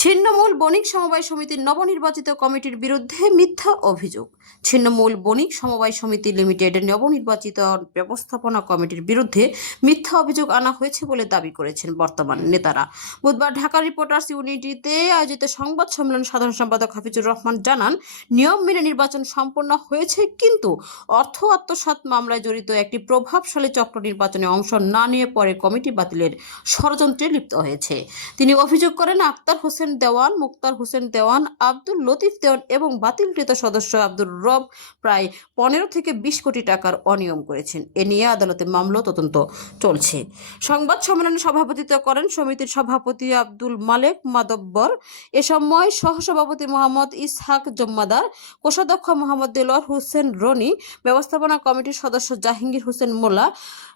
ছিন্নমূল বণিক সমবায় সমিতির নবনির্বাচিত কমিটির বিরুদ্ধে মিথ্যা অভিযোগ। ছিন্নমূল বণিক সমবায় সমিতি লিমিটেড নবনির্বাচিত ব্যবস্থাপনা কমিটির বিরুদ্ধে মিথ্যা অভিযোগ আনা হয়েছে বলে দাবি করেছেন বর্তমান নেতারা। বুধবার ঢাকা রিপোর্টার্স ইউনিটিতে আয়োজিত সংবাদ সম্মেলন সাধারণ সম্পাদক হাফিজুর রহমান জানান, নিয়ম মেনে নির্বাচন সম্পন্ন হয়েছে কিন্তু অর্থ আত্মসাৎ মামলায় জড়িত একটি প্রভাবশালী চক্র নির্বাচনে অংশ না নিয়ে পরে কমিটি বাতিলের ষড়যন্ত্রে লিপ্ত হয়েছে। তিনি অভিযোগ করেন, আক্তার হোসেন দেওয়ান, মুক্তার হোসেন দেওয়ান, আব্দুল লতিফ দেওয়ান এবং বাতিলকৃত সদস্য আব্দুর রব প্রায় পনেরো থেকে বিশ কোটি টাকার অনিয়ম করেছেন। এ নিয়ে আদালতে মামলা তদন্ত চলছে। সংবাদ সম্মেলনে সভাপতিত্ব করেন সমিতির সভাপতি আব্দুল মালেক মাদব্বর। এ সময় সহসভাপতি মোহাম্মদ ইসহাক জম্মাদার, কোষাধ্যক্ষ মোহাম্মদ দেলোয়ার হোসেন রনি, ব্যবস্থাপনা কমিটির সদস্য জাহাঙ্গীর হোসেন মোল্লা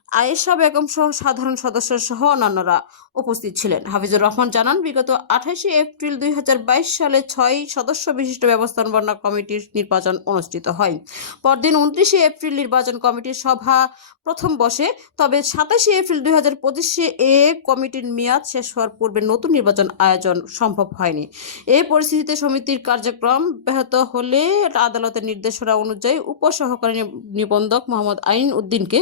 আয়েশা বেগম সহ সাধারণ সদস্য সহ অন্যান্যরা উপস্থিত ছিলেন। হাফিজুর রহমান জানান, বিগত আঠাশে এপ্রিল দুই হাজার বাইশ সালে ছয় সদস্য বিশিষ্ট ব্যবস্থাপনা কমিটির নির্বাচন অনুষ্ঠিত হয়। পরদিন উনত্রিশে এপ্রিল নির্বাচন কমিটির সভা প্রথম বসে, তবে সাতাশে এপ্রিল দুই হাজার পঁচিশে এ কমিটির মেয়াদ শেষ হওয়ার পূর্বে নতুন নির্বাচন আয়োজন সম্ভব হয়নি। এই পরিস্থিতিতে সমিতির কার্যক্রম ব্যাহত হলে আদালতের নির্দেশনা অনুযায়ী উপসহকারী নিবন্ধক মোহাম্মদ আইন উদ্দিনকে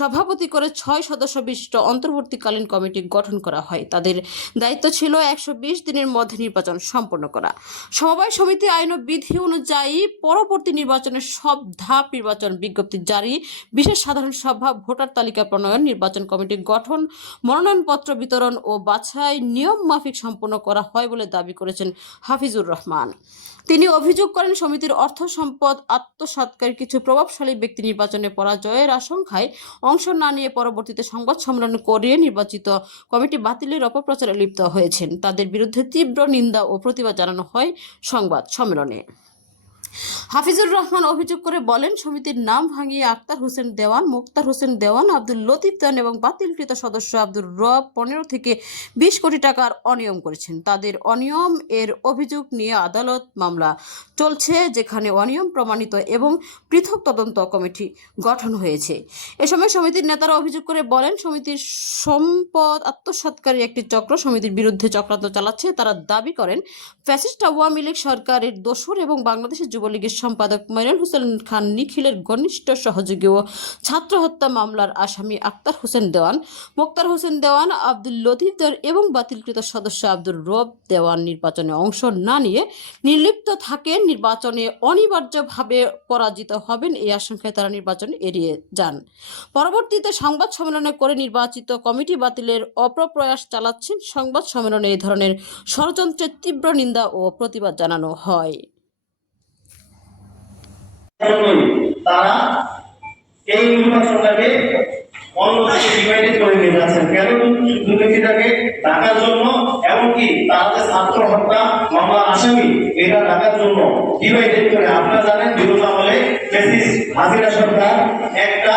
সভাপতি করে ছয় সদস্য বিশিষ্ট অন্তর্বর্তীকালীন কমিটি গঠন করা হয়। তাদের দায়িত্ব ছিল একশো বিশ দিনের মধ্যে নির্বাচন সম্পন্ন করা। সমবায় সমিতি আইন ও বিধি অনুযায়ী পরবর্তী নির্বাচনের সব ধাপ নির্বাচন বিজ্ঞপ্তি জারি। বিশেষ সাধারণ সভা, ভোটার তালিকা প্রণয়ন, নির্বাচন কমিটি গঠন, মনোনয়নপত্র বিতরণ ও বাছাই নিয়ম মাফিক সম্পন্ন করা হয় বলে দাবি করেছেন হাফিজুর রহমান। তিনি অভিযোগ করেন, সমিতির অর্থ সম্পদ আত্মসাৎকারী কিছু প্রভাবশালী ব্যক্তি নির্বাচনে পরাজয়ের আশঙ্কায় অংশ না নিয়ে পরবর্তীতে সংবাদ সম্মেলন করে নির্বাচিত কমিটি বাতিলের অপপ্রচারে লিপ্ত হয়েছেন। তাদের বিরুদ্ধে তীব্র নিন্দা ও প্রতিবাদ জানানো হয় সংবাদ সম্মেলনে। হাফিজুর রহমান অভিযোগ করে বলেন, সমিতির নাম ভাঙিয়ে আক্তার হোসেন দেওয়ান, মুক্তার হোসেন দেওয়ান, আব্দুল লতিফ দেওয়ান এবং বাতিলকৃত সদস্য আব্দুর রব পনেরো থেকে বিশ কোটি টাকার অনিয়ম করেছেন। তাদের অনিয়ম এর অভিযোগ নিয়ে আদালত মামলা চলছে, যেখানে অনিয়ম প্রমাণিত এবং পৃথক তদন্ত কমিটি গঠন হয়েছে। এ সময় সমিতির নেতারা অভিযোগ করে বলেন, সমিতির সম্পদ আত্মসাৎকারী একটি চক্র সমিতির বিরুদ্ধে চক্রান্ত চালাচ্ছে। তারা দাবি করেন, ফ্যাসিস্ট আওয়ামী লীগ সরকারের দোসর এবং বাংলাদেশের যুবলীগের সম্পাদক মইনুল হোসেন খান নিখিলের ঘনিষ্ঠ সহযোগী ও ছাত্র হত্যা মামলার আসামি আক্তার হোসেন দেওয়ান, মোক্তার হোসেন দেওয়ান, আব্দুল লতিফ দেওয়ান এবং বাতিলকৃত সদস্য আব্দুর রব দেওয়ান নির্বাচনে অংশ না নিয়ে নির্লিপ্ত থাকেন নির্বাচনে অনিবার্যভাবে পরাজিত হবেন এই আশঙ্কায় তারা নির্বাচন এড়িয়ে যান। পরবর্তীতে সংবাদ সম্মেলনে করে নির্বাচিত কমিটি বাতিলের অপপ্রয়াস চালাচ্ছেন। সংবাদ সম্মেলনে এই ধরনের ষড়যন্ত্রের তীব্র নিন্দা ও প্রতিবাদ জানানো হয়। তারা এই নির্বাচনটাকে অন্য দেশে ডিভাইডেড করে নিয়ে যাচ্ছেন কেন দুর্নীতিটাকে ঢাকার জন্য? এমনকি তারা যে ছাত্র আসামি, এটা ঢাকার জন্য ডিভাইডেড করে। আপনারা জানেন বিগত আমলে ফেসিস হাজিরা সরকার একটা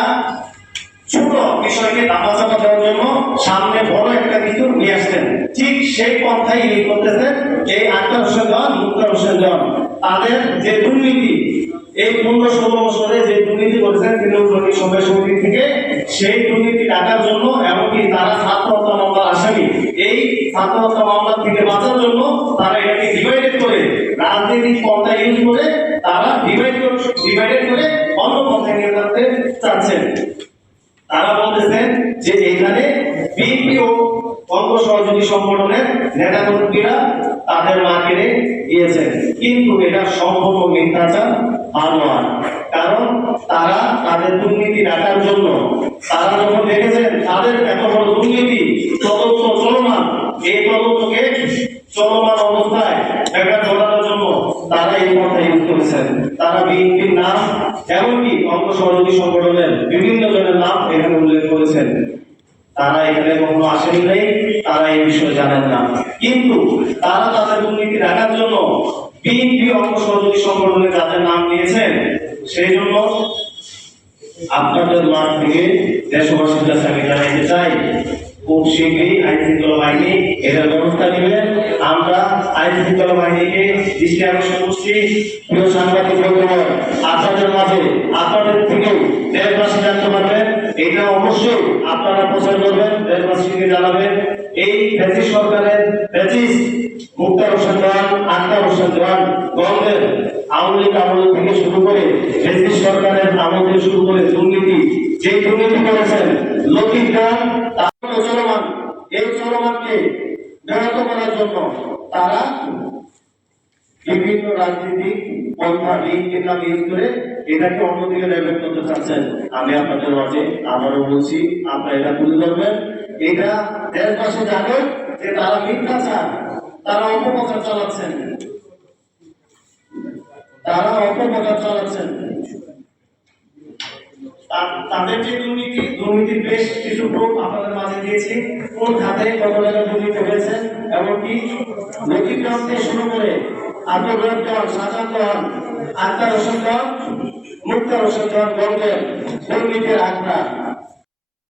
ছোট বিষয়কে দামাচাপা দেওয়ার জন্য সামনে বড় একটা কিছু নিয়ে আসছেন ঠিক সেই পন্থাই ইনি করতেছেন এই আক্তার হোসেন দেওয়ান মুক্তার হোসেন দেওয়ান তাদের যে দুর্নীতি এই পনেরো ষোলো বছরে যে দুর্নীতি করেছেন তৃণমূল সবাই সমিতি থেকে, সেই দুর্নীতি টাকার জন্য এমনকি তারা ছাত্র হত্যা মামলার আসামি এই ছাত্র হত্যা মামলা থেকে বাঁচার জন্য তারা এটাকে ডিভাইডেড করে, রাজনৈতিক পন্থা ইউজ করে, তারা ডিভাইড ডিভাইডেড করে অন্য পন্থায় নিয়ে থাকতে চাচ্ছেন। তারা বলতেছেন যে এখানে বিএনপি ও অঙ্গ সহযোগী সংগঠনের নেতা কর্মীরা তাদের মার্কেটে গিয়েছেন কিন্তু এটা সম্পূর্ণ মিথ্যাচার আর নয়। কারণ তারা তাদের দুর্নীতি রাখার জন্য, তারা যখন দেখেছেন তাদের এত বড় দুর্নীতি তদন্ত চলমান, এই তদন্তকে চলমান অবস্থায় ব্যাঘাত ঘটানোর জন্য তারা এই পথে ইউজ করেছেন। তারা বিএনপির নাম, এমনকি অঙ্গ সহযোগী সংগঠনের বিভিন্ন জনের নাম এখানে উল্লেখ করেছেন। তারা এখানে কখনো আসেন নাই, তারা এই বিষয়ে জানেন না। কিন্তু তারা তাদের দুর্নীতি রাখার জন্য বিএনপি অঙ্গ সংগঠনে যাদের নাম নিয়েছেন, সেই জন্য আপনাদের মাঠ থেকে দেশবাসীর কাছে আমি জানাইতে চাই, খুব শীঘ্রই আইন শৃঙ্খলা বাহিনী ব্যবস্থা নেবেন আমরা আইন শৃঙ্খলা বাহিনীকে দৃষ্টি আকর্ষণ করছি। প্রিয় সাংবাদিক আপনাদের মাঝে, আপনাদের থেকেও দেশবাসী জানতে পারবেন এটা অবশ্যই আপনারা প্রচার করবেন, দেশবাসীকে জানাবেন। এই ফ্যাসিস্ট সরকারের হোসেন দেওয়ান আক্তার হোসেন দেওয়ান গঙ্গের আওয়ামী লীগ আমল থেকে শুরু করে সরকারের আমল থেকে শুরু করে দুর্নীতি, যে দুর্নীতি করেছেন দেওয়ান তার চলমান, এই চলমানকে জন্য তারা বিভিন্ন রাজনীতিক পন্থা ইউজ করে এটাকে অন্যদিকে ডাইভার্ট করতে চাচ্ছেন। আমি আপনাদের মাঝে আবারও বলছি, আপনারা এটা তুলে ধরবেন। এটা দেশবাসী জানে যে তারা মিথ্যাচার, তারা অপপ্রচার চালাচ্ছেন। তারা অপপ্রচার চালাচ্ছেন। তাদের যে দুর্নীতি, দুর্নীতির বেশ কিছু প্রুফ আপনাদের মাঝে দিয়েছি। কোন খাতে কত টাকা দুর্নীতি হয়েছে, এমনকি দেওয়ান থেকে শুরু করে রহিম দেওয়ান শাহজাহান দেওয়ান আক্তার হোসেন দেওয়ান গঙ্গের দুর্নীতির আখড়া।